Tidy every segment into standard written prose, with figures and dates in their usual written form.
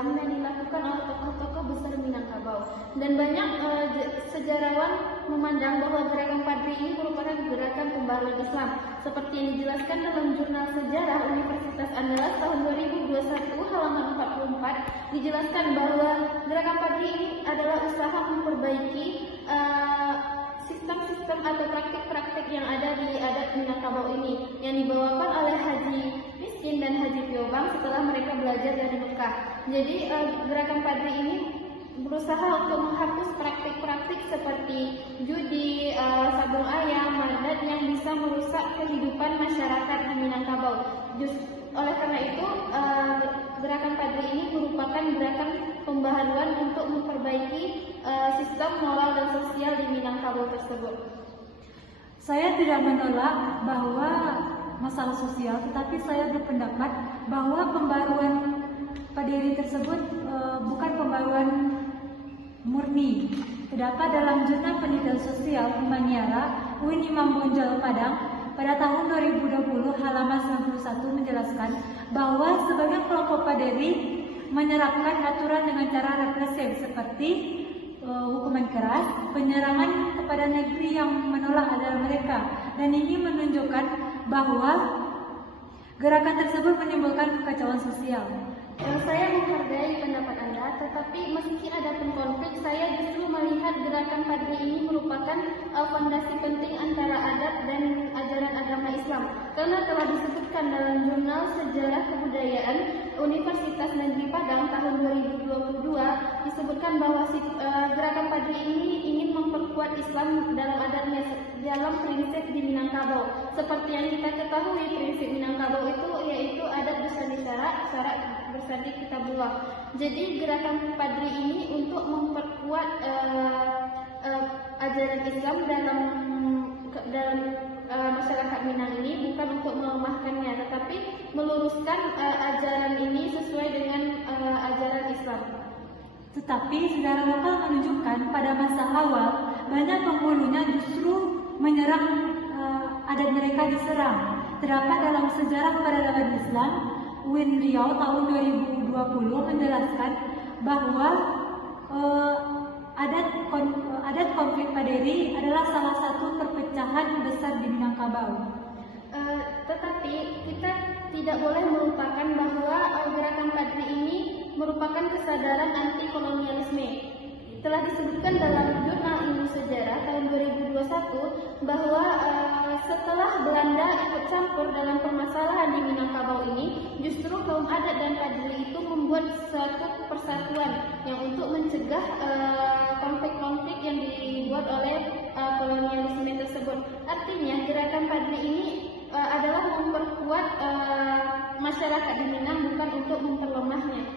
Islam yang dilakukan oleh tokoh-tokoh besar Minangkabau. Dan banyak sejarawan memandang bahwa gerakan Padri ini merupakan gerakan pembaruan Islam. Seperti yang dijelaskan dalam jurnal sejarah Universitas Andalas tahun 2021 halaman 44, dijelaskan bahwa gerakan Padri ini adalah usaha memperbaiki sistem-sistem atau praktik-praktik yang ada di adat Minangkabau ini yang dibawakan oleh Haji Miskin dan Haji Piobang setelah mereka belajar dari Mekah. Jadi gerakan Padri ini berusaha untuk menghapus praktik-praktik seperti judi, sabung ayam, madat yang bisa merusak kehidupan masyarakat di Minangkabau. Oleh karena itu, gerakan Padri ini merupakan gerakan pembaharuan untuk memperbaiki sistem moral dan sosial di Minangkabau tersebut. Saya tidak menolak bahwa masalah sosial, tetapi saya berpendapat bahwa pembaruan Padri tersebut bukan pembaruan murni. Terdapat dalam jurnal penelitian sosial Humaniora UIN Imam Bonjol Padang pada tahun 2020 halaman 91 menjelaskan bahwa sebagian kelompok Padri menerapkan aturan dengan cara represif seperti hukuman keras, penyerangan kepada negeri yang menolak ajaran mereka, dan ini menunjukkan bahwa gerakan tersebut menimbulkan kekacauan sosial. Saya menghargai pendapat Anda, tetapi meski ada pun konflik, saya justru melihat gerakan Padri ini merupakan fondasi penting antara adat dan ajaran agama Islam. Karena telah disebutkan dalam jurnal Sejarah Kebudayaan Universitas Negeri Padang tahun 2022, disebutkan bahwa gerakan Padri ini ingin memperkuat Islam dalam adatnya dalam prinsip di Minangkabau. Seperti yang kita ketahui, prinsip Minangkabau itu yaitu adat bersandi syarat bersandi kitabullah. Jadi gerakan Padri ini untuk memperkuat ajaran Islam dalam masyarakat Minang ini, bukan untuk melemahkannya, tetapi meluruskan ajaran ini sesuai dengan ajaran Islam. Tetapi sejarah lokal menunjukkan pada masa awal banyak penghulunya justru menyerang adat mereka diserang. Terdapat dalam sejarah peradaban Islam UIN Riau tahun 2020 menjelaskan bahwa adat konflik Padri adalah salah satu perpecahan besar di Minangkabau. Tetapi kita tidak boleh melupakan bahwa gerakan Padri ini merupakan kesadaran anti kolonialisme. Telah disebutkan dalam jurnal Ilmu Sejarah tahun 2021 bahwa setelah Belanda ikut campur dalam permasalahan di Minangkabau ini, justru kaum adat dan Padri itu membuat suatu persatuan yang untuk mencegah konflik-konflik yang dibuat oleh kolonialisme tersebut. Artinya gerakan Padri ini adalah memperkuat masyarakat di Minang, bukan untuk memperlemahnya.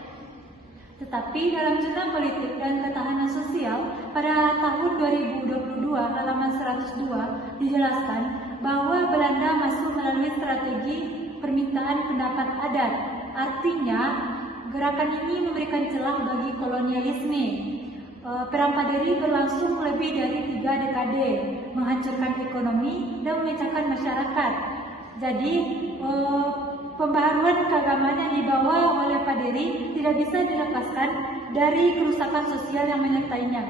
Tetapi dalam jurnal politik dan ketahanan sosial pada tahun 2022 halaman 102 dijelaskan bahwa Belanda masuk melalui strategi permintaan pendapat adat. Artinya gerakan ini memberikan celah bagi kolonialisme. Perang Padri berlangsung lebih dari 3 dekade, menghancurkan ekonomi dan memecahkan masyarakat. Jadi pembaharuan keagamaan yang dibawa oleh Padri tidak bisa dilepaskan dari kerusakan sosial yang menyertainya.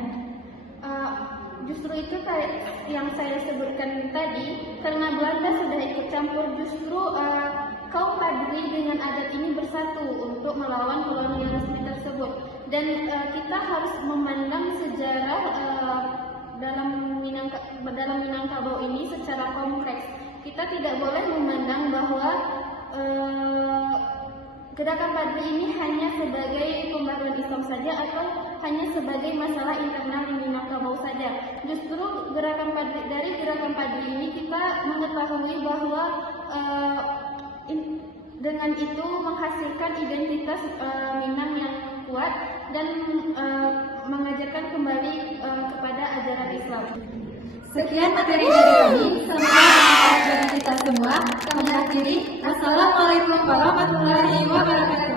Justru itu yang saya sebutkan tadi, karena Belanda sudah ikut campur, justru kaum Padri dengan adat ini bersatu untuk melawan kolonialisme tersebut. Dan kita harus memandang sejarah dalam Minangkabau ini secara kompleks. Kita tidak boleh memandang bahwa gerakan Padri ini hanya sebagai pembaruan Islam saja atau hanya sebagai masalah internal di Minangkabau saja. Justru dari gerakan Padri ini kita mengetahui bahwa dengan itu menghasilkan identitas Minang yang kuat dan mengajarkan kembali kepada ajaran Islam. Sekian materi dari kami, semoga bermanfaat bagi kita semua. Kami akhiri. Assalamualaikum warahmatullahi wabarakatuh.